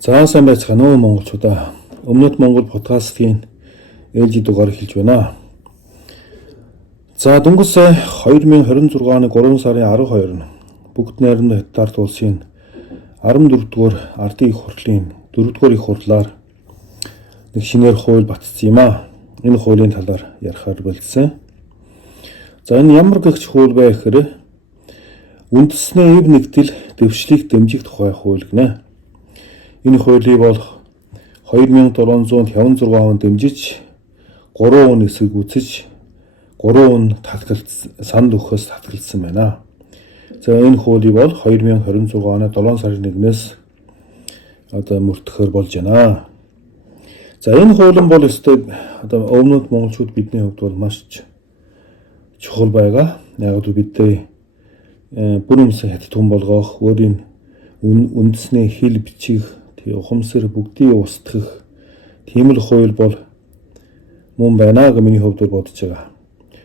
За сайн байцгаана уу монголчуудаа. Өмнөд Монгол подкастын ээлжид дугаар эхэлж байна. За дөнгөж сая 2026 оны 3 сарын 12 нь бүгд найрамд Хятад улсын 14-р ардын их хурлын 4-р их хурлаар нэг шинээр хууль батцсан юм а. Энэ хуулийн талаар ярихаар болцсон. За энэ ямар гэгч хууль вэ гэхээр үндэснээ эв нэгдэл дэвшлийг дэмжих тухай хууль гэнэ. Энэ хуулийг бол 2756 он дэмжиж 3 он эсрэг үзэж 3 он санд өгөхөөс татгалзсан байна. За энэ хуулийг бол 2026 оны 7 сарын 1-ээс мөрдөхөр болж байна. За энэ хуулин бол өмнөд монголчууд бидний хувьд бол маш чухал байгаа. Яг л бид бүрэмс хятад хүн болгох, өөрийн үндэсний хэл бичих, ухамсар бүгдийг устгах тийм л хууль бол мөн байна гэж миний хувьд бодож байгаа.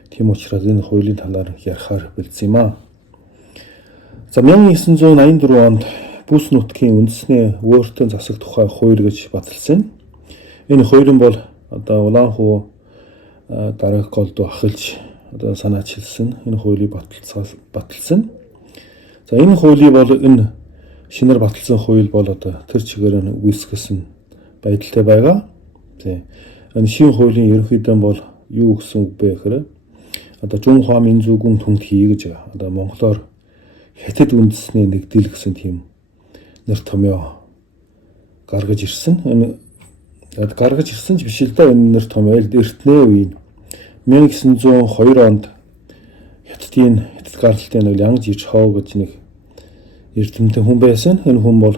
Тийм учраас энэ хуулийн талаар ярихаар бэлдсэн юм а. За 1984 онд бүс нутгийн үндэсний өөртөө засаг тухай хууль гэж баталсан. Энэ хууль бол Улаанхүү дараах голд ахилж санаачилсан. Энэ хуулийг баталсан. За энэ хуулийг бол энэ шинээр баталсан хууль бол тэр чигээр нь үүсгэсэн байдалтай байгаа. Энэ шинэ хуулийн ерөнхийдөө бол юу гэсэн үг бэ гэхээр Жунхва Минзүгүн түнт хий гэж монголоор хятад үндэсний нэгдэл гэсэн тийм нэр томьёо гаргаж ирсэн. Энэ гаргаж ирсэн ч биш л да, энэ нэр томьёо эртний үеийн 1902 онд хятад гарлалтын нэг Янг Жичхоо гэж нэг эрдэмтэн хүн байсан. Энэ хүн бол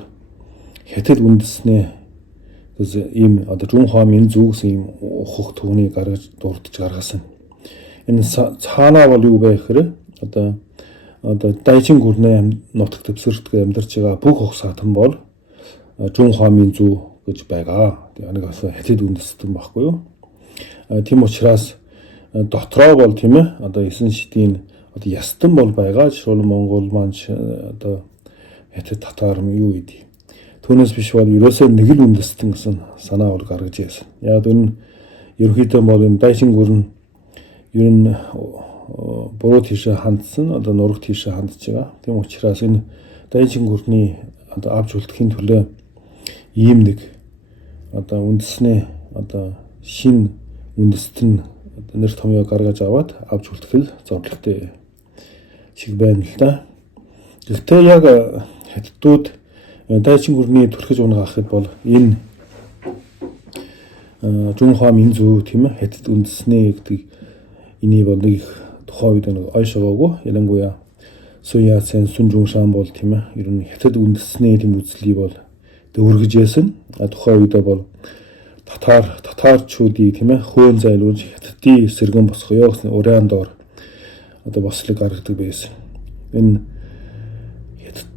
хятад үндэснээ ийм Жунхва Минзүг гэсэн ийм ухах түүнийг гаргаж дурдж гаргасан. Энэ цаанаа бол юу вэ гэхээр Дайчин гүрний нутагт төвсөрт амьдарч байгаа бүх ох саатан бол Жунхва Минзү гэж байгаа. Нэг хятад үндэстэн баггүй юу? Тийм учраас дотроо бол тийм ээ эсэн шидийн ястан бол байгаа. Жишээл Монгол манч хятад татар юу гэдэг. Түүнээс биш бол ерөөсөө нэг л үндэстэн гэсэн санаа бол гаргаж ирсэн. Яг энэ ерөнхийдөө бол энэ Дайчин гүрэн ер нь буруу тийшээ хандсан, нураг тийшээ хандж байгаа. Тийм учраас энэ Дайчин гүрний авч үлдэхийн төлөө ийм нэг үндэснээ шин үндэстэн нэр томьёо гаргаж аваад авч үлдэхэл зовлогтой шиг байна л да. Гэхдээ яг хятадууд Дайчин гүрний түрхэж унгахад бол энэ Жунхва Минзү тийм ээ хятад үндэснээ гэдэг энийг бол нэг тухайн үед нэг ойшоогоогүй. Ялангуяа Сун Яцен, Сун Жуншан бол тийм ээ ер нь хятад үндэсний тийм үзлийг бол дөргиж яасан. Тухайн үед бол татарчуудыг тийм ээ хөөн зайлуулж хятадын сэргэн босгоё гэсэн уриан доор бослог гаргадаг байсан. Энэ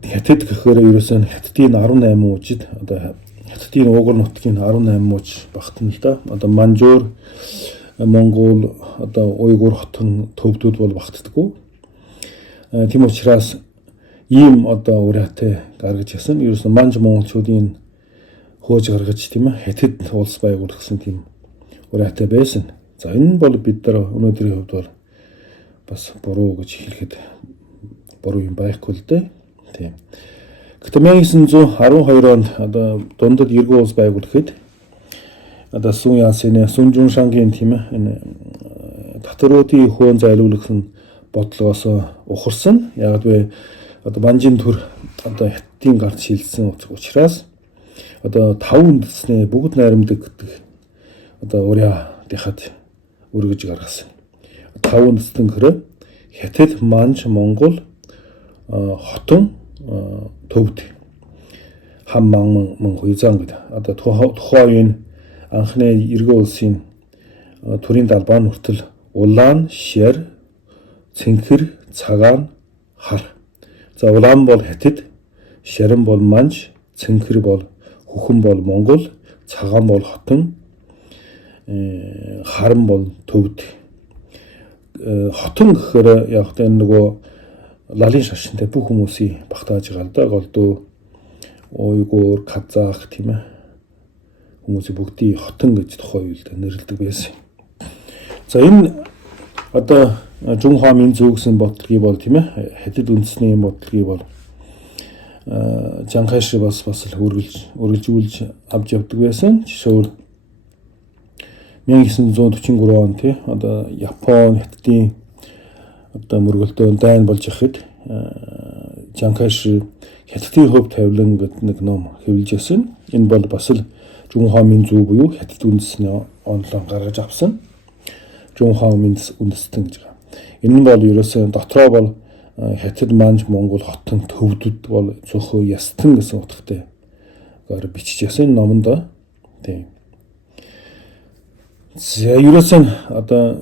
хятад гэхээр ерөөсөн хятадын 18 мужид хятадын уугар нутгийн 18 мууч багтана л да. Манжуур, Монгол, Уйгур хотын төвдүүд бол багтдаггүй. Тийм учраас ийм уриатай гаргаж ясан. Ерөөсөн манж монголчуудын хөөж гаргаж тийм ээ хятад улс байгуулсан тийм уриатай байсан. За энэ бол бид нар өнөөдрийн хувьд бол бас буруу гэж хэлэхэд буруу юм байхгүй л дээ. Тийм. Гэхдээ 1912 онд дундад эргүү улс байгуулахад Сун Яцен, Сун Жуншангийн тийм ээ энэ татваруудын хөөн зайлуулсан бодлогоос ухарсан. Яг вэ манжин төр хятадын гарт шилжсэн учраас 5 үндэснээ бүгд найрамдаг гэдэг уриа дихад өргөж гаргасан. 5 үндэстэн гэхээр хятад, манж, монгол, хотон, төвд, хамман, хуйзаан гэдэг. Тухайн үеийн анхны эргэн улсын төрийн далбаа нүртэл улаан, шар, цэнхэр, цагаан, хар. За улаан бол хятад, шаран бол манж, цэнхэр бол хүхэн бол монгол, цагаан бол хотон, харан бол төвд. Хотон гэхээр яг энэ нөгөө лалын шашинтай бүх хүмүүсийг багтааж байгаа л да. Голдуу Уйгур, Казах тийм ээ. Хүмүүсийн бүгдийг хотон гэж тухай үедээ нэрлэдэг байсан. За энэ одоо Жунхва Минзүү гэсэн бодлогыг бол тийм ээ хятад үндэсний бодлогыг бол Жанхайши бас л үргэлжүүлж авч явдаг байсан. Жишээ нь 1943 он тий одоо Япон хятадын одоо мөргөлдөөн дайн болж яхад Жанхайши хятадын хөв тавилан гэдэг нэг ном хэвлэжсэн. Энэ бол бас л Жунхва Минзүү буюу хятад үндэсний онлон гаргаж авсан. Жунхва үндэстэн гэж байгаа. Энэ нь бол ерөөсөө дотроо бол хятад манж Монгол хотын төвдөд бол зөвхөн ястан гэсэн утгатай бичиж ясан номонд тийм. За ерөөсөө одоо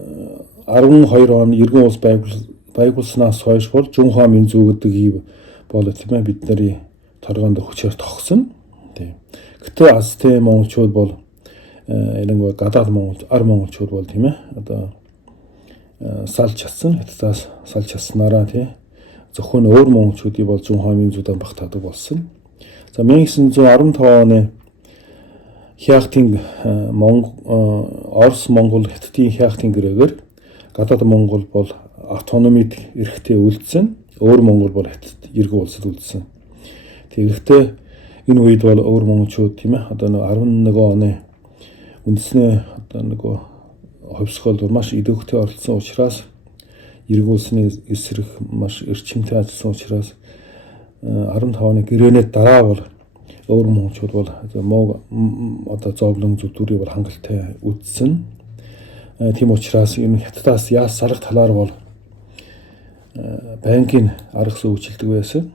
12 он Иргэн улс байгуулснаас хойш бол Жунхва Минзүү гэдэг бол тийм ээ бидний торгоонд хүчээр тогсон. Тийм. Гэтэ Азтек монголчууд бол ялангуяа гадаад монголчууд бол тийм ээ одоо салж чадсан, хятадаас салж чадсанараа тий зөвхөн өөр монголчуудыг бол Жунхва Минзүүдэн багтаадаг болсон. За 1915 оны Хяхтын Орос Монгол хятадын Хяхтын гэрээгээр гадаад Монгол бол автономид эрхтэй үлдсэн, өөр Монгол бол хятад Иргэн улсад үлдсэн. Тэгэхдээ энэ үед бол өөр монголчууд тийм ээ одоо 11 оны үндэсний одоо нөгөө хөвсгөлд маш идэвхтэй оролцсон учраас Иргэн улсны эсрэг маш эрчимтэй ажилласан учраас 15 оны гэрээнээ дараа бол өөр монголчууд бол одоо зовлон зүтгүүрийг бол хангалттай үдсэн. Тийм учраас энэ хятадаас яас салах талаар бол банкын арга зүй үйлчилдэг байсан.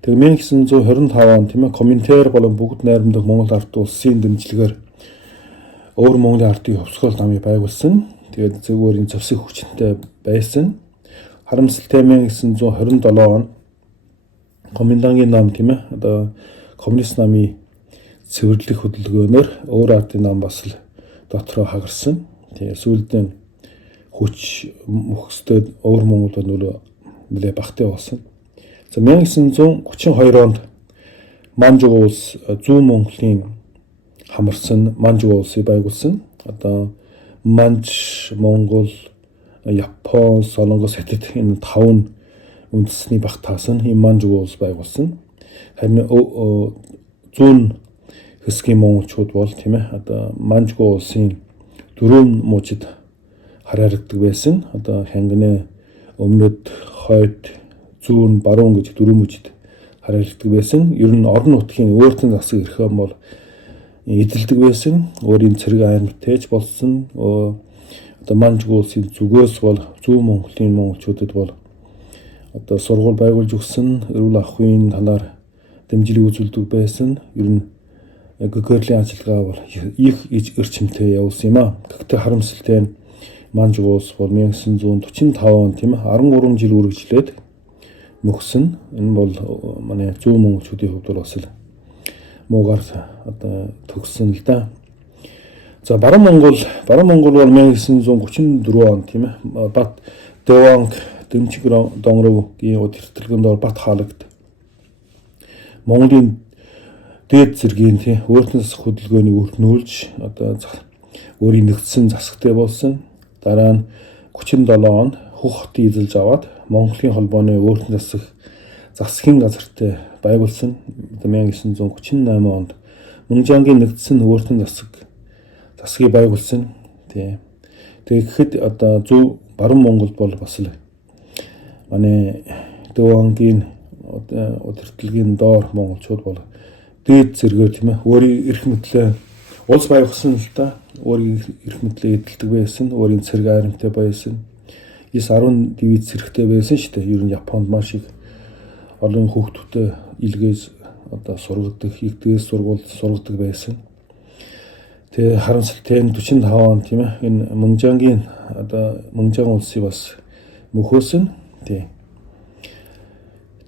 Тэгээ 1925 он тийм ээ Коминтер болон бүгд найрамдах Монгол ард улсын дэмжлэгээр өөр Монголын ардын хөвсгөл намыг байгуулсан. Тэгээд зөвхөн энэ зөксөх хүчтэй байсан. Харамсалтай 1927 он Коминдангийн нам тийм ээ одоо коммунист намын цэвэрлэх хөдөлгөөнөөр өөр ардын нам бас л дотроо хагарсан. Тэгээ сүүлдээ хүч мөхсдөд өөр Монголд нөлөө багтай болсон. За 1932 онд Манжуга улс зүүн Монголын хамарсан Манжуга улсыг байгуулсан. Одоо Манж, Монгол, Япон, Солонгос, Хятад энэ 5 үндэсний багтаас нь энэ Манжуга улс байгуулсан. Харин зүүн хэсгийн монголчууд бол тийм ээ одоо Манжуга улсын 4 мужид хараардаг байсан. Одоо Хянганы, Өмнөд, Хойд, Зүүн, Баруун гэж 4 мужид хараардаг байсан. Ер нь орон нутгийн өөртөө засаг эрхэм бол эдэлдэг байсан. Өөрийн цэрэг аймагтайж болсон. Одоо Манжуга улсын зүгээс бол зүүн Монголын монголчуудад бол одоо сургууль байгуулж өгсөн, эрүүл ахуйн талаар дэмжлэг үзүүлдэг байсан. Ер нь гэгэрлийн ажиллагаа бол их эрчимтэй явуулсан юм а. Гэхдээ харамсалтай нь Манжуга улс бол 1945 он тийм 13 жил үргэлжлээд мөхсөн. Энэ бол манай зүүн монголчуудын хувьд бас л муугаар одоо төгссөн л да. За Баруун Монгол бол 1934 он тийм ээ Бат Дэванг Дэмчиг Донгровгийн удирдлагын Бат хаалагд Монголын дээд зэргийн тийм өөртөө засах хөдөлгөөнийг өрнүүлж одоо өөрийн нэгдсэн засагтай болсон. Дараа нь 37 онд Хөх хотыг эзэлж аваад Монголын холбооны өөртөө засгийн газартай байгуулсан. 1938 онд Мөнжангийн нэгдсэн өөртөө засгийг байгуулсан. Тэгэхэд одоо зөв Баруун Монголд бол бас л манай Дэвангийн удирдлагын доор монголчууд бол дээд зэргээр тийм ээ өөрийн эрх мэдлээ улс байгуулсан л да. Өөрийн эрх мэдлээ эдэлдэг байсан, өөрийн цэрэг айрамтай байсан. 9-10 дивиз зэрэгтэй байсан шүү дээ. Ер нь Японд маш их олон хүүхдүүдэд илгээж одоо сургадаг, ихдгээс сургадаг байсан. Тэгээ харамсалтай нь 45 он тийм ээ энэ Мөнжан улсыг бас мөхөөсөн.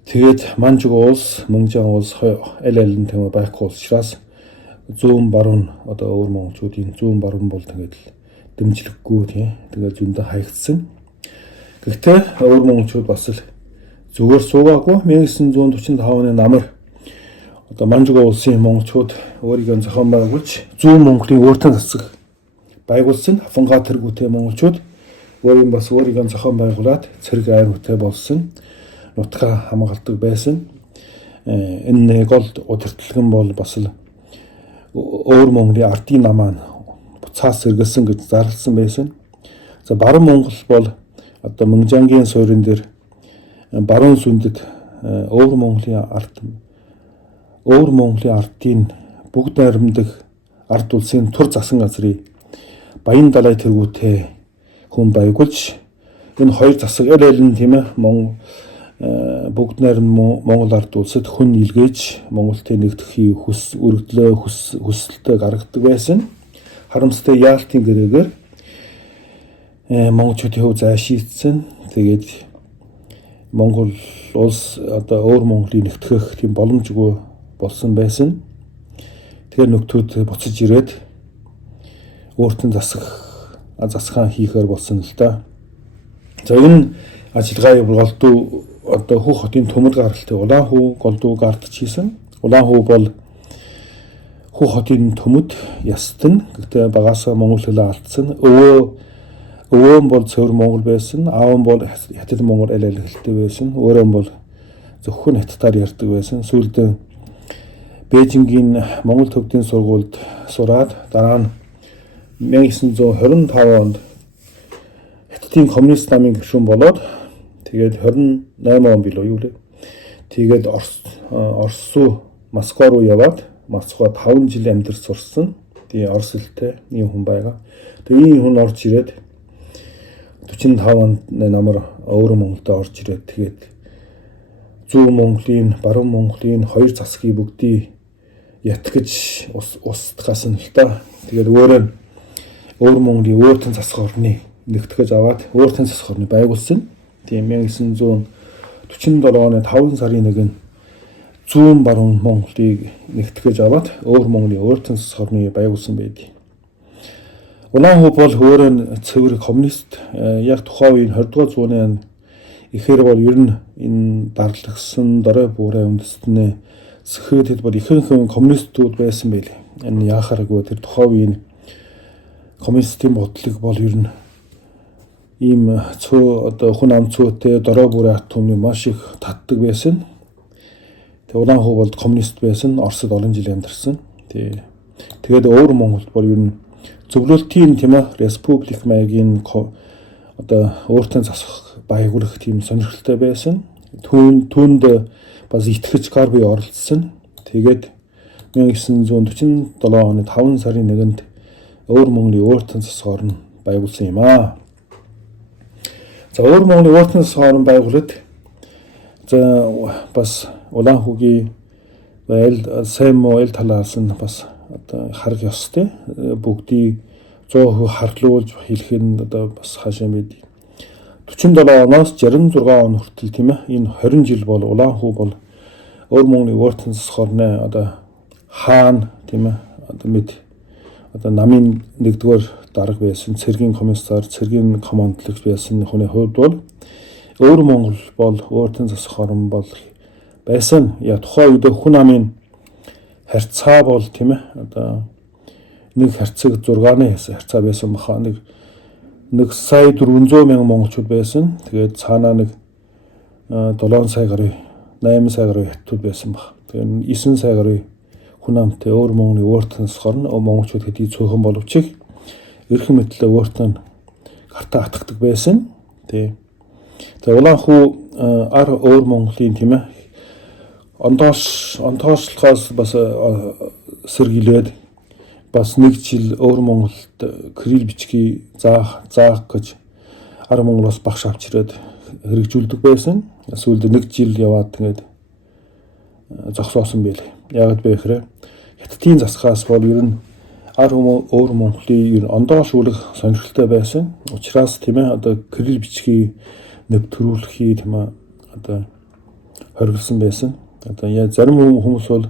Тэгээд Манжуга улс, Мөнжан улс аль нь тийм байхгүй учраас зүүн баруун одоо өөр монголчуудын зүүн баруун бол тэгээд дэмжлэггүй тийм тэгээд зөндөө хаягдсан. Гэхдээ өөр монголчууд бас л зүгээр суугаагүй 1945 оны намар одоо Манжуга улсын монголчууд өөрийгөө зохион байгуулж зүүн Монголын өөртөө засаг байгуулсан Афгангаа тэргүүтэй монголчууд өөрийн бас өөрийгөө зохион байгуулад цэрэг аймагтай болсон нутгаа хамгаалдаг байсан. Энэ гол удирдлаган бол бас л өөр Монголын ардын намаа буцаас сэргэлсэн гэж зарласан байсан. За баруун Монгол бол одоо Мөнжангийн суурин дээр баруун сүндэд өөр Монголын ардын бүгд найрамдах ард улсын тур засан газрын Баян далай тэргүүтэй хүн байгуулж энэ хоёр засаг аль аль нь тийм ээ бүгд найрам Монгол ард улсад хүн илгээж Монголтой нэгдэхийг хүсэлтэй гаргадаг байсан. Харамсалтай яалтын гэрээгээр монголчуудын хөв зайшийтсан. Тэгээд Монгол улс одоо өөр Монголыг нэгтгэх тийм боломжгүй болсон байсан. Тэгэхээр нөхдүүд буцаж ирээд өөртөө засахаа хийхээр болсон л да. За энэ ажиллагаа Голдуу одоо Хөх хотын төмөр гаралтай Улаанхүү Голдуу гардч хийсэн. Улаанхүү бол Хөх хотын төмөд ястан гэхдээ багасаа монгол хэлээ алдсан. Өвөө нь бол цэвэр монгол байсан. Аав нь бол хятад монгол аль аль хэлтэй байсан. Өөрөө нь бол зөвхөн хятадаар ярьдаг байсан. Сүүлдээ Бээжингийн Монгол төвдийн сургуульд сураад дараа нь 1925 онд Хятадын коммунист намын гишүүн болоод тэгээд 28 он билүү юу лээ. Тэгээд Орос руу Москва руу яваад Москва 5 жил амьдарч сурсан. Тэгээ орос хэлтэй ийм хүн байгаа. Тэгээ ийм хүн орж ирээд 45 онд намар өөр Монголд орж ирээд тэгээд зүүн Монголын, баруун Монголын хоёр засгийг бүгдийг ятгэж устгахаас нь л та. Тэгээд өөр Монголын өөртөө засах орны нэгтгэж аваад өөртөө засах орны байгуулсан. Тийм 1947 оны 5 сарын 1-нд зүүн баруун Монголыг нэгтгэж аваад өөр Монголын өөртөө засах орны байгуулсан байдаг. Улаанхүү бол өөрөө цэвэр коммунист яг тухайн үеийн 20 дугаар зууны ихээр бол ер нь энэ дарлагсан дорой буурай үндэстнээ сэхэдэд бол ихэнх коммунистууд байсан байл. Энэ яахааргүй тэр тухайн үеийн коммунистийн бодлого бол ер нь ийм одоо хүн ам цөөтэй дорой буурай ард түмний маш их татдаг байсан. Тэгээ Улаанхүү бол коммунист байсан. Оросд олон жил амьдарсан. Тэгээд өөр Монголд бол ер нь зөвлөлтийн тийм ээ республик маягийн одоо өөртөө засах байгуулах тийм сонирхолтой байсан. Түүнд бас итгэж гар бие оролцсон. Тэгээд 1947 оны 5 сарын 1-нд өөр Монголын өөртөө засах орн байгуулсан юм аа. За өөр Монголын өөртөө засах орн байгуулад за бас Улаанхүүгийн сайн муу аль талаас нь бас одоо харах ёстой. Бүгдийг 100% харлуулж хэлэх нь одоо бас хаашаа мэдээ. 47 оноос 66 он хүртэл тийм ээ энэ 20 жил бол Улаанхүү бол өөр Монголын өөртөө засах орны одоо хаан тийм ээ одоо мэд одоо намын нэгдүгээр дарга байсан цэргийн комиссар, цэргийн командлагч байсан хүний хувьд бол өөр Монгол бол өөртөө засах орн бол байсан. Я тухайн үед хүн намын харьцаа бол тийм ээ одоо нэг харьцаг 6-ны харьцаа байсан баха. Нэг сая 400 мянган монголчууд байсан. Тэгээд цаанаа нэг 7 сая гаруй 8 сая гаруй хятадууд байсан баг. Тэгээд 9 сая гаруй хүн амтай өөр Монголын өөртөө засах орн монголчууд хэдий цөөхөн боловч эрхэм мэтлээ өөртөө гартаа атгадаг байсан. Тэгээд Улаанхүү ар өөр Монголын тийм ээ онтоошлохоос бас сэргийлээд бас нэг жил өөр Монголд кирилл бичгийг заах гэж ар Монголоос багш авчирээд хэрэгжүүлдэг байсан. Сүүлд нэг жил яваад тэгээд зогсоосон байл. Яг бэ гэхээр хятадын засгаас бол ер нь ар өөр Монголыг ер нь ондоошуулах сонирхолтой байсан. Учираас тийм ээ одоо кирилл бичгийг нэвтрүүлэхий тийм ээ одоо хориглосон байсан. Одоо яа зарим хүмүүс бол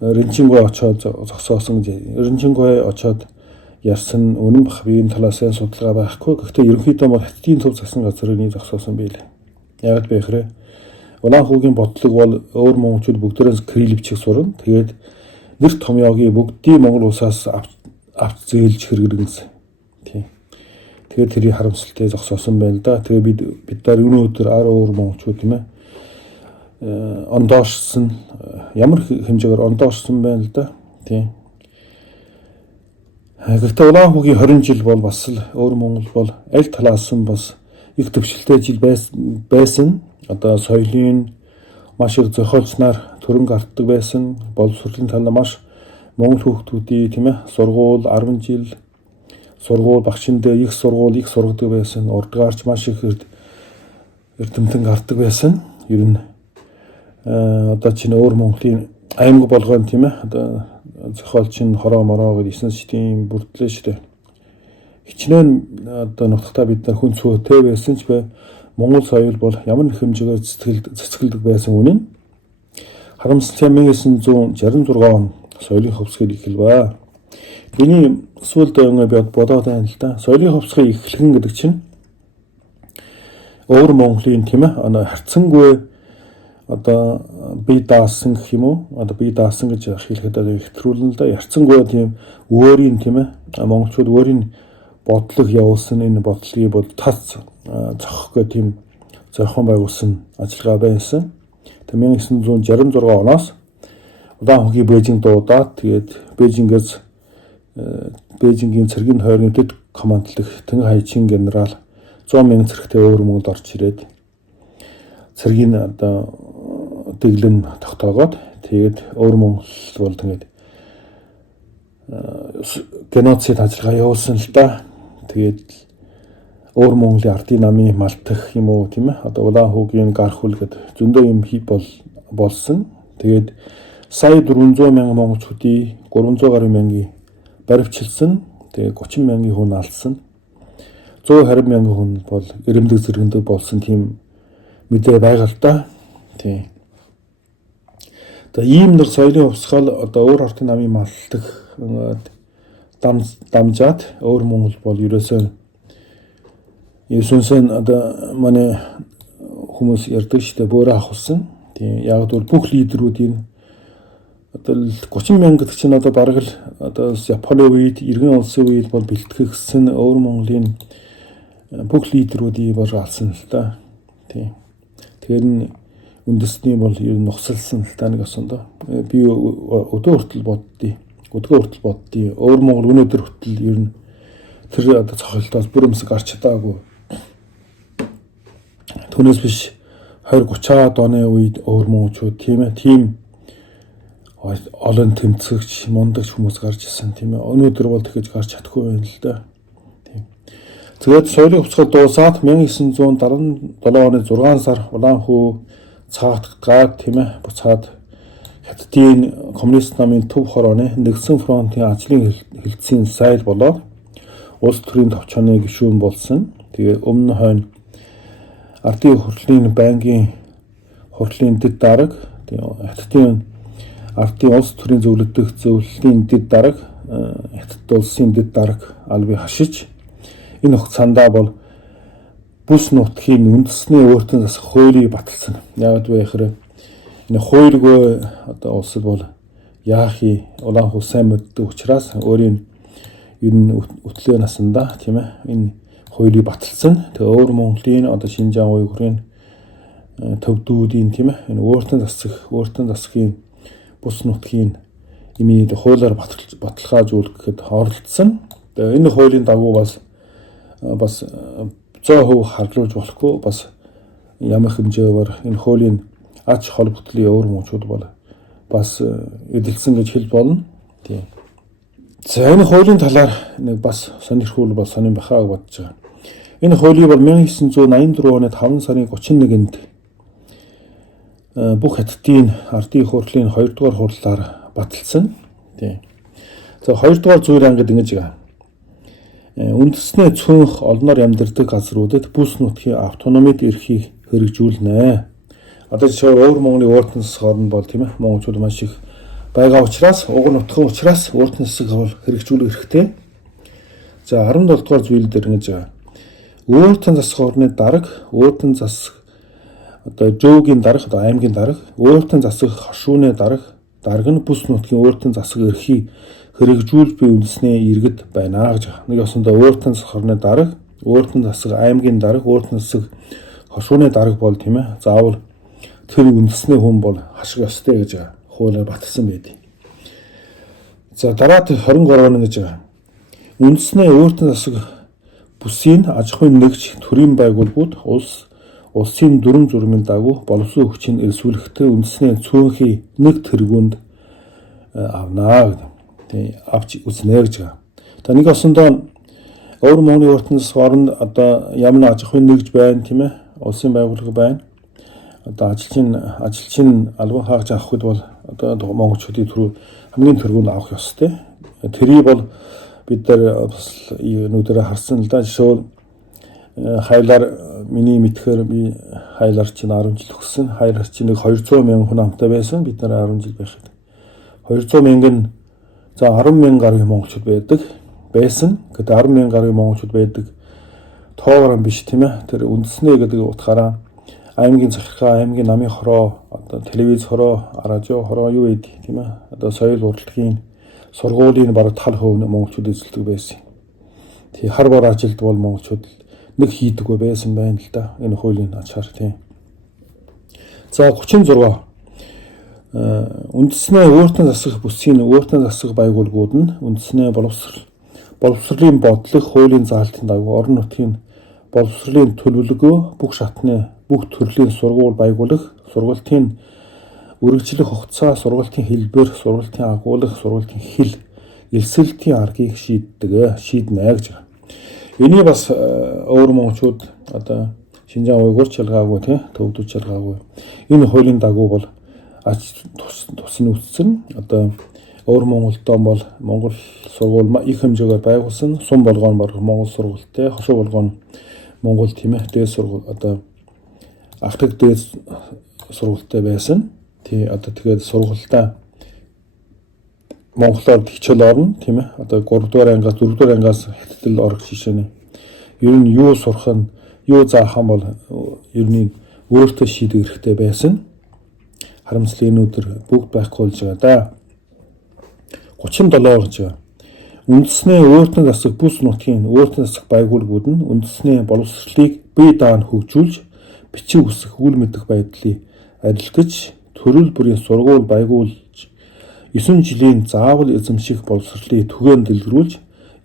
Ринчингой очоод зогсоосон гэж. Ринчингой очоод ярьсан үнэн бах биеийн талаас нь судалгаа байхгүй. Гэхдээ ерөнхийдөө бол хятадын төв засан газрын зогсоосон байл. Яг бэ гэхээр Улаан хүүгийн бодлого бол өөр монголчууд бүгдээрээ кирилл бичих сурна. Тэгээд нэр томьёогийн бүгдийг Монгол улсаас авч зээлж хэрэглэнэ. Тийм. Тэгээд тэрийг харамсалтай зогсоосон байна л да. Тэгээд бид нар өнөөдөр өөр монголчууд тийм ээ ондоошсон ямар хэмжээгээр ондоошсон байна л да. Тийм. Гэхдээ улаан хүүгийн 20 жил бол бас л өөр Монгол бол аль талаас нь бас их төвшөлтэй жил байсан. Одоо соёлын маш их зохиолч нар төрөнг артдаг байсан. Боловсролын талаар маш монгол хүүхдүүдийн тийм ээ сургууль 10 жил сургууль багшиндээ их сургадаг байсан. Урдгаарч маш их эрдэмтэн гардаг байсан. Ер нь одоо чинь өөр Монголын аймаг болгоон тийм ээ одоо зохиолч нь хороо мороо гэдэг 9 сэтийн бүрдлээ шүү дээ. Хичнээн одоо нутагтаа бид нар хүн цөөтэй байсан ч бай Монгол соёл бол ямар нэг хэмжээгээр цэцгэлдэг байсан үнэн. Харамсалтай 1966 он соёлын хөвсгөл эхэлвэ. Миний сүүлд би бодоод байна л да. Соёлын хөвсгөл эхлэн гэдэг чинь өөр Монголын тийм ээ харьцангуй одоо бие даасан гэх юм уу? Одоо бие даасан гэж хэлэхэд хэвтрүүлнэ л да. Харьцангуй тийм өөрийн тийм ээ монголчууд өөрийн бодлого явуулсан энэ бодлогыг бол тац зохих гэх тийм зохион байгуулсан ажиллагаа байсан. Тэгээд 1966 оноос Улаан хүүгийн Бээжинг дуудаад тэгээд Бээжингийн цэргийн тойрны дэд командлах Тэнгэр хаячин генерал 100,000 цэрэгтэй өөр Монголд орж ирээд цэргийн одоо дэглэм тогтоогоод тэгээд өөр Монгол бол тэгээд геноцид ажиллагаа явуулсан л да. Тэгээд өөр Монголын ардын намын малтах юм уу тийм ээ одоо улаан хүүгийн гархул гэдэг зөндөө юм болсон. Тэгээд сая 400,000 монголчуудын 300 гаруй мянгийн баривчилсан. Тэгээд 30,000 хүн алдсан. 120,000 хүн бол эрэмдэг зэрэгдэг болсон тийм мэдээ байгаа л да. Тийм. Одоо ийм нар соёлын хувьсгал одоо өөр ардын намын малтах дамжаад өөр Монгол бол ерөөсөө Есүнсэн одоо манай хүмүүс ярьдаг шүү дээ бөөрэ авахсан. Тийм яг бол бүх лидерүүдийн одоо 30,000 гэдэг чинь одоо бараг л одоо Японы үед иргэн улсын үед бол бэлтгэгдсэн өөр Монголын бүх лидерүүдийг бол алсан л да. Тийм. Тэгэхээр үндэсний бол ер нь нухсалсан л та нэг осондоо. Би өдөө хүртэл боддیں۔ Өөр Монгол өнөөдөр хүртэл ер нь тэр одоо цохилтоос бүр юмсаг гарч чадаагүй. Түүнээс биш 20-30-аад оны үед өөр монголчууд тийм олон тэмцэгч, мундагч хүмүүс гарч ирсэн тийм ээ. Өнөөдөр бол тэгэж гарч чадахгүй байна л да. Тийм. Тэгээд соёлын хувьсгал дуусаад 1977 оны 6 сар улаан хүү цаатгаад тийм ээ буцаад Хятадын коммунист намын төв хорооны нэгдсэн фронтын ажлын хэлтсийн сайл болоод улс төрийн товчооны гишүүн болсон. Тэгээ өмнө хойно ардын хурлын байнгын хурлын дэд дарга Хятадын ардын улс төрийн зөвлөлийн дэд дарга Хятад улсын дэд дарга албыг хашиж энэ хугацаанд бол бүс нутгийн үндэсний өөртөө засах хуулийг баталсан. Яг вэ гэхээр энэ хуульгүй одоо улсад бол яахи улаан хүү сайн мэддэг учраас өөрийн энэ өтлөө насандаа тийм ээ энэ хуулийг баталсан. Тэгээ өөр Монголын одоо Шинжаан уйгурын төвдүүдийн тийм ээ энэ өөртөө засгийн бүс нутгийн имийг хуулиар баталгаажуулахад оролцсон. Тэгээ энэ хуулийн дагуу бас 100% харлуулж болохгүй бас ямар хэмжээгээр энэ хуулийн ач холбогдлын өөр монголчууд бол бас эдэлсэн гэж хэл болно. Тийм. За энэ хуулийн талаар нэг бас сонирхол бол сонирн бахаа гэж бодож байгаа. Энэ хуулийг бол 1984 оны 5 сарын 31-нд бүх Хятадын ардын хурлын 2 дугаар хурлаар баталсан. Тийм. За 2 дугаар зүйл ангид ингэж байгаа. Үндэснээ цөөнх олноор амьдардаг газруудад бүс нутгийн автономид эрхийг хэрэгжүүлнэ. Одоо жишээ өөр Монголын ууртан засаг орн бол тийм ээ монголчууд маш их байгаа учраас уг нутгийн учраас ууртан засаг бол хэрэгжүүлэх хэрэгтэй. За 17 дугаар зүйл дээр ингэж байгаа. Ууртан засаг орны дарга ууртан засаг одоо жөөгийн дарга, одоо аймгийн дарга, өөртөө засах хошууны дарга нь бүс нутгийн өөртөө засах эрхийг хэрэгжүүлж буй үндэснээ иргэд байна гэж байна. Нэг ёсондоо өөртөө засах хорны дарга, өөртөө засах аймгийн дарга, өөртөө засах хошууны дарга бол тийм ээ. Заавал тэр үндэсний хүн бол хашиг ёстой гэж хуулиар батлсан байдаг. За дараад 23 нь гэж байгаа. Үндэснээ өөртөө засах бүсийн аж ахуйн нэгж төрийн байгууллагууд улсын дүрм журмын дагуу боловсон хүчийг эрсүүлэхдээ үндэсний цөөнхий нэг тэргуунд авнаа гэдэг. Тэг авч үзнэ гэж байгаа. За нэг осондоо Өвөр Монголын өөртөө засах орнд одоо ямар аж ахуйн нэгж байна тийм ээ. Улсын байгууллага байна. Одоо ажилчин албан хаагч авахд бол одоо монголчуудын хамгийн тэргүүнд авах ёстой. Тэрийг бол бид нар нүдэрэ харсан л да. Жишээ хайлаар миний мэдхээр би хайлаар чинь 10 жил өгсөн. Хайлаар чинь 200 мянган хүн амтай байсан. Бид нар 10 жил байхад 200 мянган за 10 мянган гаруй монголчууд байсан. Гэтэл 10 мянган гаруй монголчууд байдаг тоогоор биш тийм ээ. Тэр үндэснээ гэдэг утгаараа аймгийн захиргаа, аймгийн намын хороо, одоо телевиз хороо, радио хороо юу гэдэг тийм ээ. Одоо соёл урлагийн сургуулийн бараг тал хувь монголчууд эзэлдэг байсан. Тий хар бор ажилд бол монголчууд нэг хийдэггүй байсан байна л да. Энэ хуулийн ачаар тийм. За 36 үндэснээ өөртөө засах бүсийн өөртөө засах байгууллагууд нь үндэснээ боловсролын бодлого, хуулийн заалтын дагуу орон нутгийн боловсролын төлөвлөгөө бүх шатны бүх төрлийн сургууль байгуулах, сургалтын үргэлжлэх хугацаа, сургалтын хэлбэр, сургалтын агуулга, сургалтын хэл, элсэлтийн аргыг шийднэ гэж байна. Энийг бас өөр монголчууд одоо Шинжаан уйгурч ялгаагүй тийм төвдөж ялгаагүй. Энэ хуулийн дагуу бол тусны үтсэн одоо өөр Монголдоо бол Монгол сургууль их хэмжээгээр байгуулсан. Сум болгоон баг Монгол сургуультай, хошуу болгоон Монгол тийм ээ дээд сургууль одоо ахдаг дээд сургуультай байсан. Тий одоо тэгээд сургуультай монголоор хичээл орно тийм ээ. Одоо 3 дугаар ангиас 4 дугаар ангиас хэвтэл орох жишээний. Ер нь юу сурах нь юу заах юм бол ер нь өөртөө шийдэх хэрэгтэй байсан. Харамсалтай энэ өдөр бүгд байхгүй болж байгаа да. 37 гэж байна. Үндэснээ өөртөө засах бүс нутгийн өөртөө засах байгууллагууд нь үндэсний боловсролыг бие даан хөгжүүлж, бичиг үсэх, үйл мэдэх байдлыг арилгаж, төрөл бүрийн сургууль байгуулж, 9 жилийн заавал эзэмших боловсролыг түгээн дэлгэрүүлж,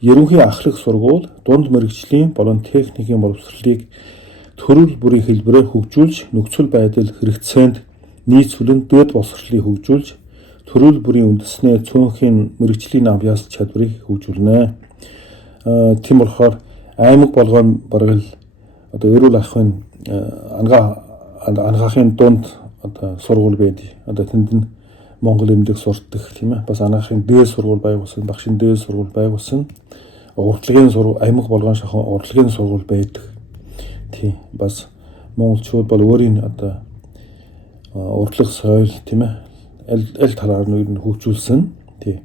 ерөнхий ахлах сургууль, дунд мэргэжлийн болон техникийн боловсролыг төрөл бүрийн хэлбэрээр хөгжүүлж, нөхцөл байдал хэрэгцээнд нийцүүлэн дэд боловсролыг хөгжүүлж, төрөл бүрийн үндэснээ цөөнхийн мэргэжлийн авьяас чадварыг хөгжүүлнэ. Тийм болохоор аймаг болгоом бараг л одоо эрүүл ахуйн ангаахын дунд одоо сургууль байдаг. Одоо тэнд нь Монгол эмнэлэг сурдаг тийм ээ. Бас анагаахын дээд сургууль байгуулсан, багшийн дээд сургууль байгуулсан. Урлагийн сургууль, аймаг болгоон шахан урлагийн сургууль байдаг. Тийм бас монголчууд бол өөрийн одоо урлаг соёл тийм ээ аль талаар нь хөгжүүлсэн. Тий.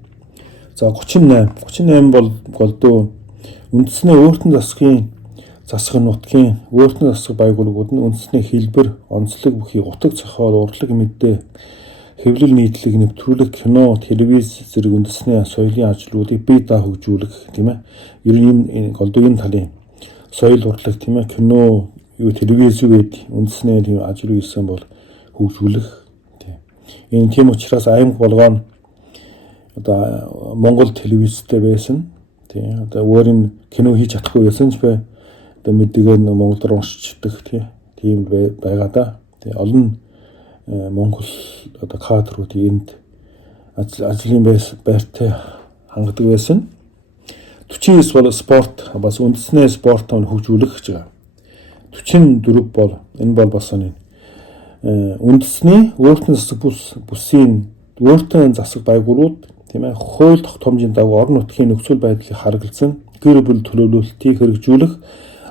За 38 бол голдуу үндэснээ өөртөө засах нутгийн өөртөө засах байгууллагууд нь үндэсний хэлбэр, онцлог бүхий утга зохиол, урлаг мэдээ, хэвлэл нийтлэг нэвтрүүлэг, кино, телевиз зэрэг үндэсний соёлын ажлуудыг бие даа хөгжүүлэх тийм ээ. Ер нь энэ голдуу энэ талын соёл урлаг тийм ээ кино, телевиз үед үндэсний тийм ажил үйлсэн бол хөгжүүлэх. Энэ тийм учраас аймаг болгоон одоо Монгол телевизтэй байсан. Тийм одоо өөрийн кино хийж чадахгүй байсан ч бай одоо мэдээгээр монголоор уншчихдаг тийм байгаа да. Тийм олон Монгол одоо кадрууд энд ажлын байртай хангадаг байсан. 49 бол спорт бас үндэсний спортыг хөгжүүлэх гэж байгаа. 44 бол энэ бол бас нэг үндэсний өөртөө засах бүсийн өөртөө засах байгууллагууд тийм ээ хууль тогтоомжийн дагуу орон нутгийн нөхцөл байдлыг харгалзан гэр бүл төлөвлөлтийг хэрэгжүүлэх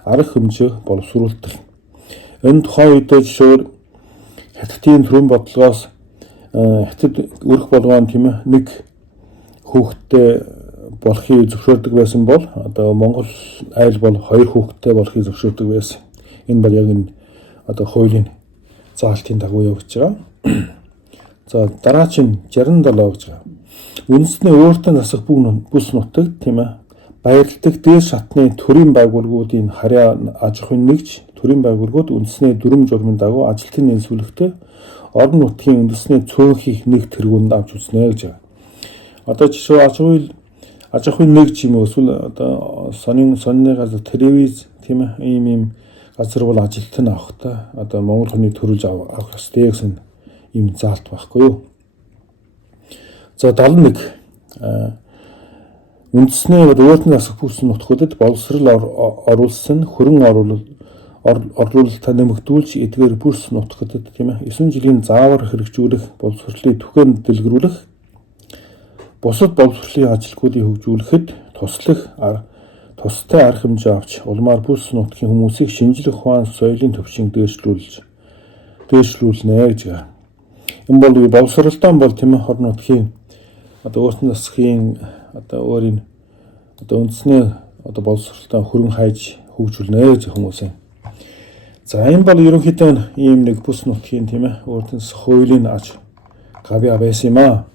арга хэмжээ боловсруулах. Энэ тухайн үед жишээр хятадын төрийн бодлогоос хятад өрх болгоон тийм ээ нэг хүүхэдтэй болохыг зөвшөөрдөг байсан бол одоо Монгол айл бол 2 хүүхэдтэй болохыг зөвшөөрдөг байсан. Энэ бол яг энэ одоо хуулийн заалтын дагуу явж байгаа. За дараагийн 67 гэж байгаа. Үндэснээ өөртөө засах бүс нутаг тийм ээ баярладаг дээр шатны төрийн байгууллагуудын харьяа аж ахуйн нэгж төрийн байгууллагууд үндэснээ дүрм журмын дагуу ажилтны нийслүүлэгтээ орон нутгийн үндэсний цөөнхийг нэг тэргуунд авч үзнэ гэж байгаа. Одоо жишээ аж ахуйн нэгж юм уу эсвэл одоо сонины газар телевиз тийм ээ ийм газар бол ажилтны авахтай одоо Монгол хүнийг төрүүлж авах ёстой гэсэн ийм заалт байхгүй юу. За 71 үндэснээ өөртөө засах бүс нутгуудад боловсрал оруулсан хөрөн орлуулалтаа нэмэгдүүлж эдгээр бүс нутгуудад тийм ээ 9 жилийн заавар хэрэгжүүлэх боловсролыг түгээн дэлгэрүүлэх бусад боловсролын ажилгуудыг хөгжүүлэхэд тустай арга хэмжээ авч улмаар бүс нутгийн хүмүүсийг шинжлэх ухаан соёлын төвшинг дээшлүүлнэ гэж байна. Энэ бол боловсролтой бол тийм ээ орон нутгийн одоо өөртөө засахын одоо өөрийн одоо үндэсний одоо боловсролтой хөрөн хайж хөгжүүлнэ гэж хүмүүс юм. За энэ бол ерөнхийдөө ийм нэг бүс нутгийн тийм ээ өөртөө засах хуулийн аж гавьяа байсан юм аа.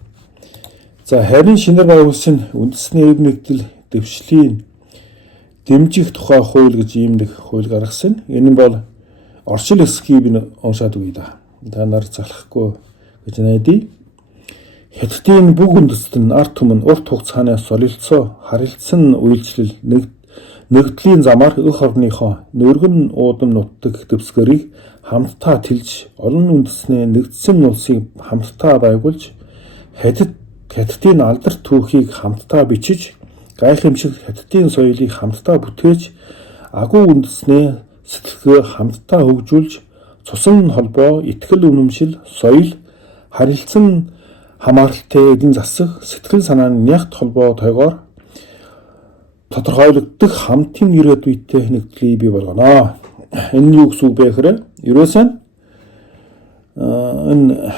За харин шинээр байгуулсан үндэсний эв нэгдэл дэвшлийн дэмжих тухай хууль гэж ийм нэг хууль гаргасан. Энэ нь бол оршил эсхийг уншаад үгүй да. Та нар залахгүй гэж найдаа. Хятадын бүх үндэстэн ард түмэн урт хугацааны солилцоо харилцсан үйлчлэл нэгдлийн замаар өх орныхоо нөргөн уудам нутаг дэвсгэрийг хамтдаа тэлж олон үндэснээ нэгдсэн улсыг хамтдаа байгуулж хятадын алдар түүхийг хамтдаа бичиж гайхамшиг хятадын соёлыг хамтдаа бүтээж агуу үндэснээ сэтгэлгээ хамтдаа хөгжүүлж цусан холбоо, итгэл үнэмшил, соёл, харилцан хамааралтай эдийн засаг, сэтгэл санааны нягт холбоотойгоор тодорхойлогдох хамтын ирээдүйтэй нэгдлийг бий болгоно. Энэ юу гэсэн үг бэ гэхээр ерөөсөө энэ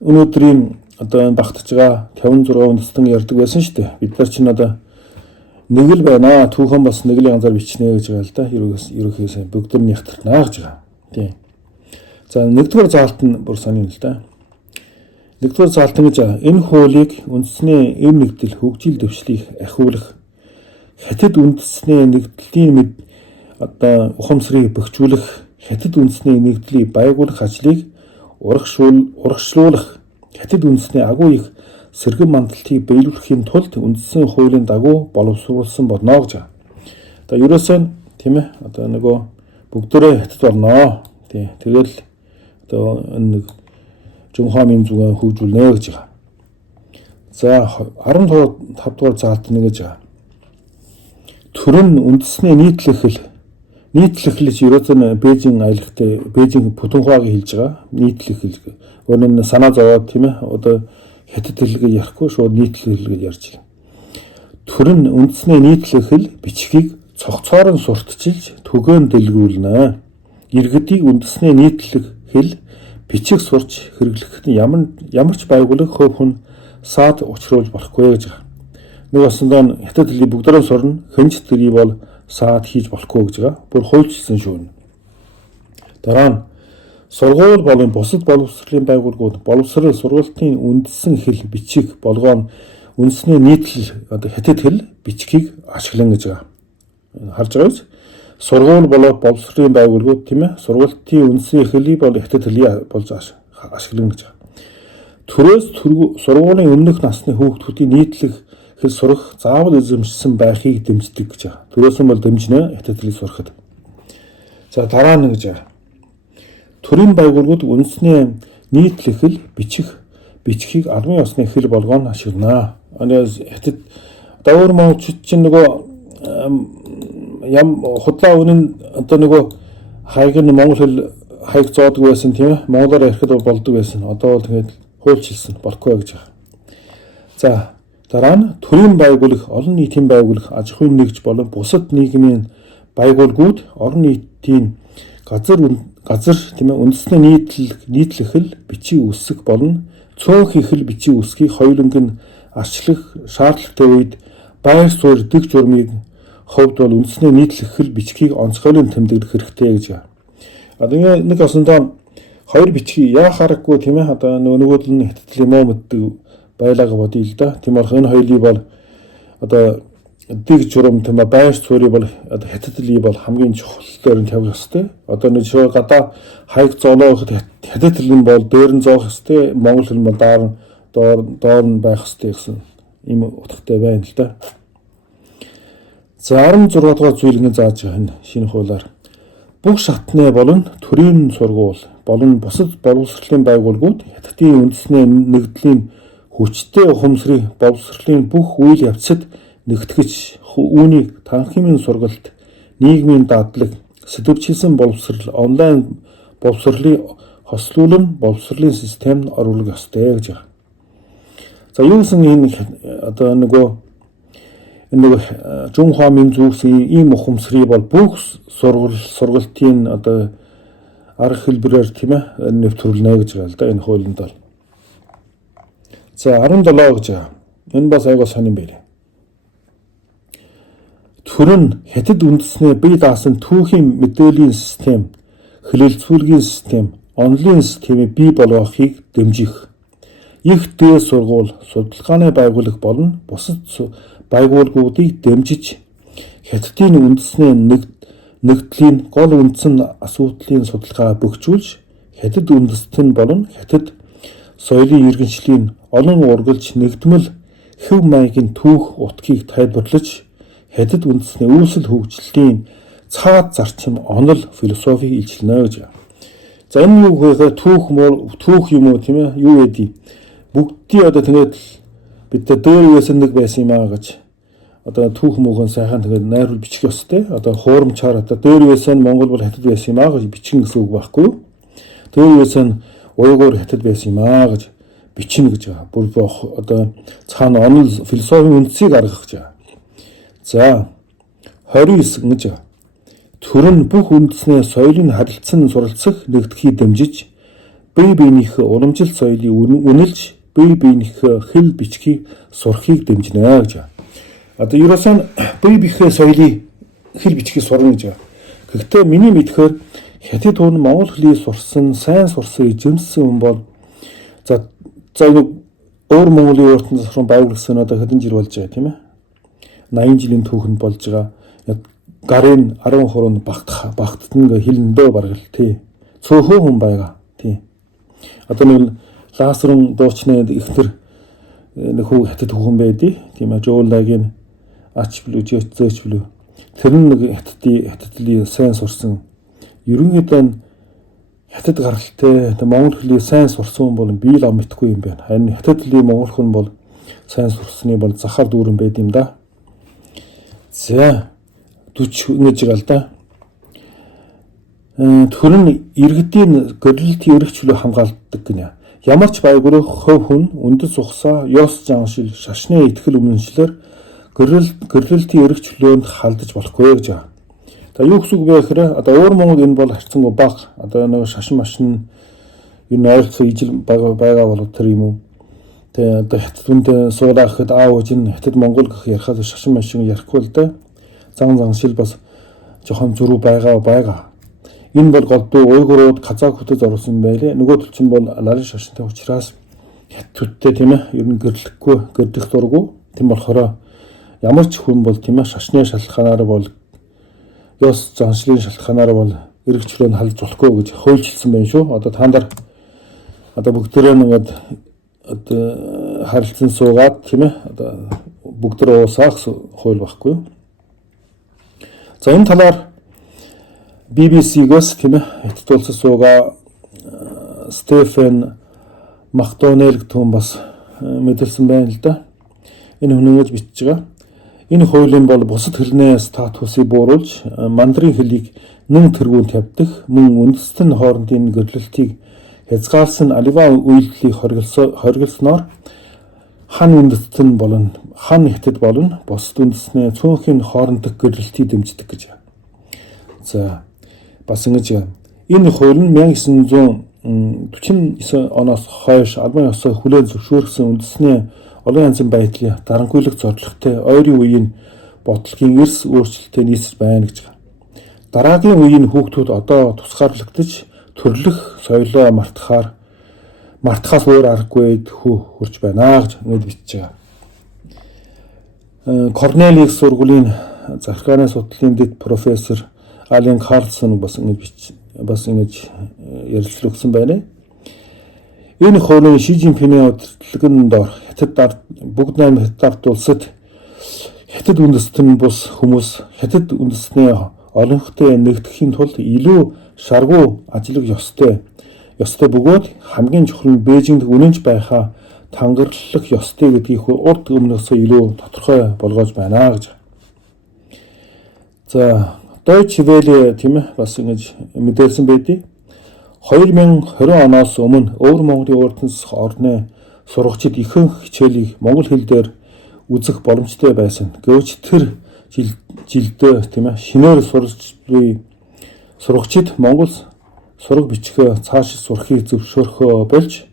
өнөөдрийн одоо энэ багтаж байгаа 56 үндэстэн ярьдаг байсан шүү дээ. Бид нар чинь одоо нэг л байна. Түүхэн бас нэг л янзаар бичнэ гэж байгаа л да. Ерөөсөө бүгд нь нягтарнаа гэж байгаа. Тийм. За нэгдүгээр заалт нь бүр сонин л да. Нэгдүгээр заалт нь гэж энэ хуулийг үндэсний эв нэгдэл хөгжил дэвшлийг ахиулах хятад үндэсний нэгдлийн одоо ухамсарыг бөхжүүлэх хятад үндэсний нэгдлийг байгуулах ажлыг урагшлуулах хятад үндэсний агуу их сэргэн мандалтыг биелүүлэхийн тулд үндэсний хуулийн дагуу боловсруулсан болно гэж байна. Одоо ерөөсөө тийм ээ одоо нөгөө бүгдөө хятад болно. Тий. Тэгэл одоо нэг Жунхамын зүгэн хөгжүүлнэ гэж байгаа. За 15 дугаар заалт нь гэж байгаа. Төрөн үндэсний нийтлэхэл ерөөсөө Бээжин аялагтай Бээжин Путунхуагийн хэлж байгаа. Нийтлэхэл өөрөөр санаа зовоод тийм ээ одоо хятад хэлийг ярихгүй шууд нийтлэл гэж ярьж байна. Төрөн үндэсний нийтлэхэл бичгийг цогцоор нь сурталчилж түгээн дэлгэрүүлнэ. Иргэдийг үндэсний нийтлэхэл бичиг сурч хэрэглэхэд ямар ч байгууллага хөв хүн саад учруулж болохгүй гэж байгаа. Нэг басндаа хятад хэлийг бүгдээрээ сурна. Хэнч тэрий бол саад хийж болохгүй гэж байгаа. Бүр хуульчилсан шүү. Дараа нь сургууль болон бусад боловсролын байгууллагууд боловсрол сургалтын үндэссэн хэл бичиг болгоом үндэсний нийтлэл одоо хятад хэл бичгийг ашиглан гэж байгаа. Харж байгаа биз? Сургууль болоод боловсролын байгууллагууд тийм ээ сургалтын үндэсний хэлийг бол хятад хэлийг болж ашиглан гэж байгаа. Төрөөс сургуулийн өмнөх насны хүүхдүүдийн нийтлэг хэл сурах заавал эзэмшсэн байхыг дэмждэг гэж байгаа. Төрөөс нь бол дэмжнэ хятад хэлийг сурахад. За дараа нь гэж байгаа. Төрийн байгууллагууд үндэсний нийтлэг хэл бичгийг албан ёсны хэл болгоон ашиглана. Хятад даавар монголчууд чинь нөгөө худлаа үнэн одоо нөгөө хаяг нь монгол хэл хаяг зоодог байсан тийм ээ монголоор ярихад болдог байсан. Одоо бол тэгээд хуульчилсан болохгүй гэж байгаа. За дараа нь төрийн байгууллага, олон нийтийн байгууллага, аж ахуйн нэгж болон бусад нийгмийн байгууллагууд орон нийтийн газар тийм ээ үндэсний нийтлэх хэл бичиг үсэг болон цөөнх хэл бичиг үсгийг хоёуланг нь арчлах шаардлагатай үед байр суурь дэг журмыг хувьд бол үндэсний нийтлэх хэл бичгийг онцгойлон тэмдэглэх хэрэгтэй гэж байна. Одоо нэг осондоо хоёр бичгийг яахааргүй тийм ээ одоо нөгөөд нь хятадл юм уу мэддэг байлаага бодъё л да. Тийм болохоор энэ хоёрыг бол одоо дэг журам тийм ээ байр суурийг бол одоо хятадлыг бол хамгийн чухал нь тавих ёстой. Одоо нэг шоо гадаа хайг зоолооход хятадл нь бол дээр нь зоох ёстой. Монгол хэл нь бол доор нь байх ёстой гэсэн ийм утгатай байна л да. За 16 дугаар зүйлийг зааж байгаа энэ шинэ хуулиар бүх шатны болон төрийн сургууль болон бусад боловсролын байгууллагууд хятадын үндэсний нэгдлийн хүчтэй ухамсарыг боловсролын бүх үйл явцад нэгтгэж үүнийг танхимын сургалт, нийгмийн дадлаг, сэдвчилсэн боловсрол, онлайн боловсролыг хослуулан боловсролын системд оруулах ёстой гэж байна. За юу гэсэн энэ одоо нөгөө Жунхва Минзүүсийн ийм ухамсарыг бол бүх сургалтын одоо арга хэлбэрээр тийм ээ нэвтрүүлнэ гэж байна л да энэ хуулинд бол. За 17 гэж байгаа. Энэ бас айгаа сонирн байлээ. Төр нь хятад үндэснээ бие даасан түүхийн мэдээллийн систем, хэлэлцүүлгийн систем, онлайн системийг бий болгохыг дэмжих. Их дээд сургууль, судалгааны байгууллага болон бусад байгууллагуудыг дэмжиж хятадын үндэсний нэгдлийн гол үндсэн асуудлын судалгаа бөхжүүлж хятад үндэстэн болон хятад соёлын иргэншлийн олон ургалж нэгдмэл хэв маягийн түүх утгыг тайлбарлаж хятад үндэсний үүсэл хөгжлийн цаад зарчим онол философиг илчилнэ гэж. За энэ юу гэхээр түүх юм уу тийм ээ юу гэдэг бүгдий одоо тэгээд бид дээр үеэс нэг байсан юм аа гэж одоо түүх мөөгөн сайхан тэгээд найруулж бичих ёстой. Одоо хуурамчаар одоо дээр үеэс нь Монгол бол хятад байсан юм аа гэж бичин гэсэн үг байхгүй юу? Дээр үеэс нь уйгуур хятад байсан юм аа гэж бичнэ гэж байгаа. Бүр одоо цаана онол философийн үндсийг гаргах гэж байгаа. За 29 гэж байгаа. Төр нь бүх үндэсний соёлын харилцан суралцах нэгдэхийг дэмжиж бие биенийхээ уламжлалт соёлыг үнэлж бие биенийхээ хэл бичгийг сурахыг дэмжинэ гэж байна. Одоо ерөөсөн бие биенийхээ соёлыг хэл бичгийг сурна гэж байна. Гэхдээ миний мэдхээр хятад хүн монгол хэлийг сурсан, сайн сурсан, эзэмсэн хүн бол за өөр Монголын уртан засвар байгуулсан одоо хэдэн жил болж байгаа тийм ээ. 80 жилийн түүхэнд болж байгаа. Гарын 13-нд багттан хилэндөө баргал тий. Цөөхөн хүн байгаа тий. Одоо нэг лаасрын дуучны ихнэр нөхөө хятад хүүхэн байдий. Тийм ээ жууллагийн ач блүү жээч блүү. Тэр нэг хятадлын сайн сурсан. Ерөнхийдөө хятад гаралтай монгол хэлийг сайн сурсан хүн бол бие л мэдхгүй юм байна. Харин хятадлын монгол хүн бол сайн сурсны бол захаар дүүрэн байд юм да. За 40 ингэж гал да. Төр нь иргэдийн гэрэлтийн эрх чөлөө хамгаалдаг гинэ. Ямар ч байгууллага хувь хүн үндэс ухсаа, ёс заншил, шашны итгэл үнэмшлэр гэрэлтийн эрх чөлөөнд халдаж болохгүй гэж байна. За юу гэсэн үг вэ гэхээр одоо өөр Монгол энэ бол харьцангуй бага. Одоо нэг шашин машин энэ ойлцоо ижил байгаа бол тэр юм уу. Тэгээ одоо хятад хүнд суулаа гэхэд аав ээж нь хятад Монгол гэх ярихад шашин машин ярихгүй л да. Заншил бас жохон зөрүү байгаа. Энэ бол голдуу уйгурууд казак хөтөж оруулсан юм байлээ. Нөгөө төл чинь бол ларын шашинтай учраас хятадтай тийм ээ ер нь гэрдэх дурггүй. Тийм болохоор ямар ч хүн бол тийм ээ шашны шалтгаанаар бол ёс заншлын шалтгаанаар бол эргэжлөө нь халж болохгүй гэж хуульчилсан байна шүү. Одоо та нар одоо бүгдээрээ нэгэд одоо харилцан суугаад тийм ээ одоо бүгдээ уусаах хууль байхгүй. За энэ талаар BBC-гээс тийм ээ хятад улсад суугаа Стефен Мактонел гэх хүн бас мэдэрсэн байна л да. Энэ хүн ингэж бичиж байгаа. Энэ хуулийн бол бусад хэлний статусыг бууруулж мандрын хэлийг нэн тэргүүн тавьдаг, мөн үндэстэн хоорондын гэрлэлтийг хязгаарласан аливаа үйлдэлийг хориглосноор хан үндэстэн болон хан хятад болон бусад үндэстний цөөнхийн хоорондох гэрлэлтийг дэмждэг гэж. За бас ингэж энэ хууль нь 1949 оноос хойш албан ёсоор хүлээн зөвшөөрсөн үндэсний олон янзын байдлын дарангуйлах зорилготой ойрын үеийн бодлогын эрс өөрчлөлтөд нийцэж байна гэж. Дараагийн үеийн хүүхдүүд одоо тусгаарлагдаж төрлөх соёлоо мартахаас өөр аргагүй хурж байна гэж ингэж бичиж байгаа. Корнел их сургуулийн захиргааны судлалын дэд профессор Ален Карлсон бас ингэж ярилцлага өгсөн байна. Энэ хуулийн Ши Жинпиний удирдлагын дор бүгд 8 хятад улсад хятад үндэстэн бус хүмүүс хятад үндэстний олонхтой нэгтгэхийн тулд илүү шаргуу ажиллах ёстой бөгөөд хамгийн чухал нь Бээжинд үнэнч байхаа тангарлах ёстой гэдгийг урд өмнөөсөө илүү тодорхой болгож байна гэж. За Deutsche Welle тийм ээ бас ингэж мэдээлсэн байдгийг 2020 оноос өмнө Өвөр Монголын урдс орны сурагчид ихэнх хичээлийг монгол хэл дээр үзэх боломжтой байсан. Гэвч тэр жилдээ тийм ээ шинээр сурагчид монгол сураг бичихээ цааш сурахыг зөвшөөрөхөө болж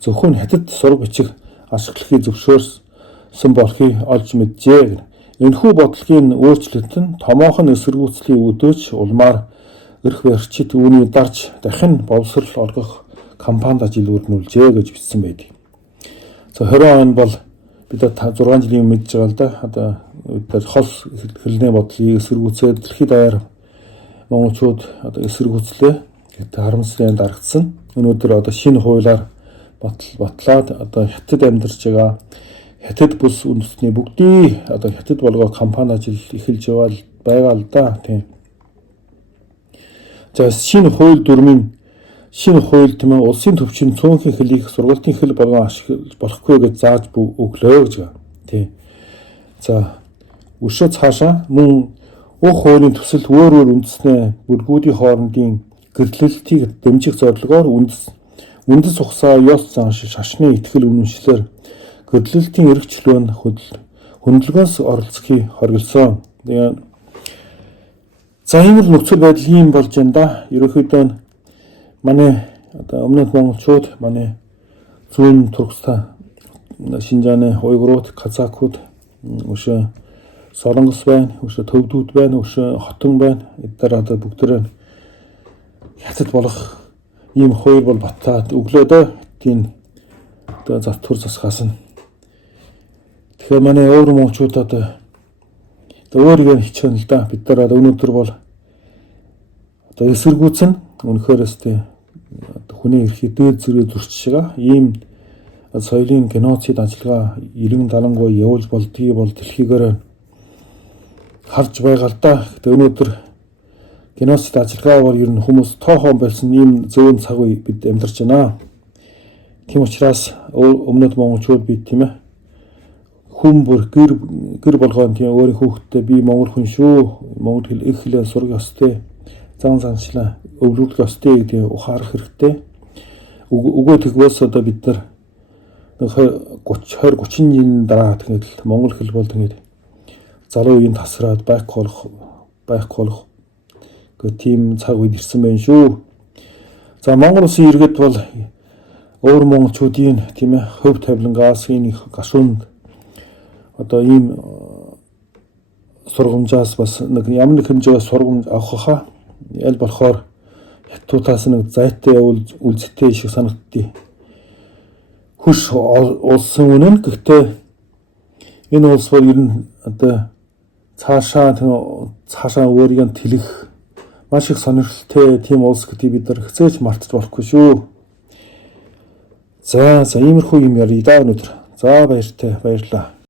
зөвхөн хятад сураг бичих ашиглахыг зөвшөөрсөн болохыг олж мэджээ. Энэхүү бодлогын өөрчлөлт нь томоохон эсэргүүцлийн өдөөч улмаар эрх барьчид үүний дарж дахин боловсрол олгох кампанид ажил өрнүүлжээ гэж бичсэн байдаг. За 20 он бол бид 6 жилийн мэдж байгаа л да. Одоо хол хэлний бодлыг эсэргүүцээд дэлхийд даяар монголчууд одоо эсэргүүцлээ гэдэг харамсалтай дарагдсан. Өнөөдөр одоо шинэ хуулиар батлаад одоо хятад амьдарч байгаа хятад бус үндэстний бүгдийг одоо хятад болгоо компани ажил эхэлж байгаа л да тийм. За шинэ хууль тийм ээ улсын төвчийн цөөнхийн хэлийг сургалтын хэл болгон ашиглах болохгүй гэж зааж өглөө гэж байна. Тийм. За өшөө цаашаа мөн уг хуулийн төсөл өөр үндэсний бүргүүдийн хоорондын гэрлэлтийг дэмжих зорилгоор үндэс ухсаа ёс зан шашны ихтгэл үнэмшлэр гэрлэлтийн эрх чөлөөнд хөндлөгөөс оролцохыг хориглосон. За ийм л нөхцөл байдал ийм болж байна да. Ерөнхийдөө манай одоо өмнөд монголчууд манай зүүн Туркестан Шинжааны уйгурууд, казакууд, өшөө солонгос байна, өшөө төвдүүд байна, өшөө хотон байна. Эдгээр одоо бүгдээрээ хятад болох ийм хууль бол батлаад өглөөдөө тийм одоо затвар засгаас нь. Тэгэхээр манай өвөр монголчууд одоо өөрийгөө хичээн л да. Бид нар одоо өнөөдөр бол одоо эсэргүүцэн үнэхээр өстэй хүний эрхийг дээд зэрэг зөрчиж байгаа. Ийм соёлын геноцид ажиллагаа 90-70 явуулж болдгийг бол дэлхийгээр харж байгаа л да. Гэтэ өнөөдөр геноцид ажиллагаа бол ер нь хүмүүс тоохон болсон ийм зөөн цаг үе бид амьдарч байна. Тийм учраас өмнөд монголчууд бид тийм ээ хүн бүр гэр болгоон тийм өөрийн хүүхдтэй би монгол хүн шүү. Монгол хэл их хэлээр сурах ёстой. Зан заншлаа өвлүүлэх ёстой гэдэг ухаарах хэрэгтэй. Өгөө тэгвээс одоо бид нар 20-30 жилийн дараа тэгээд монгол хэл бол тэгээд залуу үеийн тасраад байхгүй болох гэх тийм цаг үед ирсэн байх шүү. За Монгол улсын иргэд бол өвөр монголчуудын тийм ээ хөв тавилангаас энэ гашуунд одоо ийм сургамжаас бас нэг ямар нэг хэмжээгээр сургамж авахаа аль болохоор хятадаас нэг зайтай үлзэтэй шиг санагдтыг хүш олсон үнэн. Гэхдээ энэ улс бол ер нь одоо цаашаа өөрийгөө тэлэх маш их сонирхолтой тийм улс гэдгийг бид нар хэзээж мартаж болохгүй шүү. За иймэрхүү юм ярий да өнөөдөр. За баярлалаа.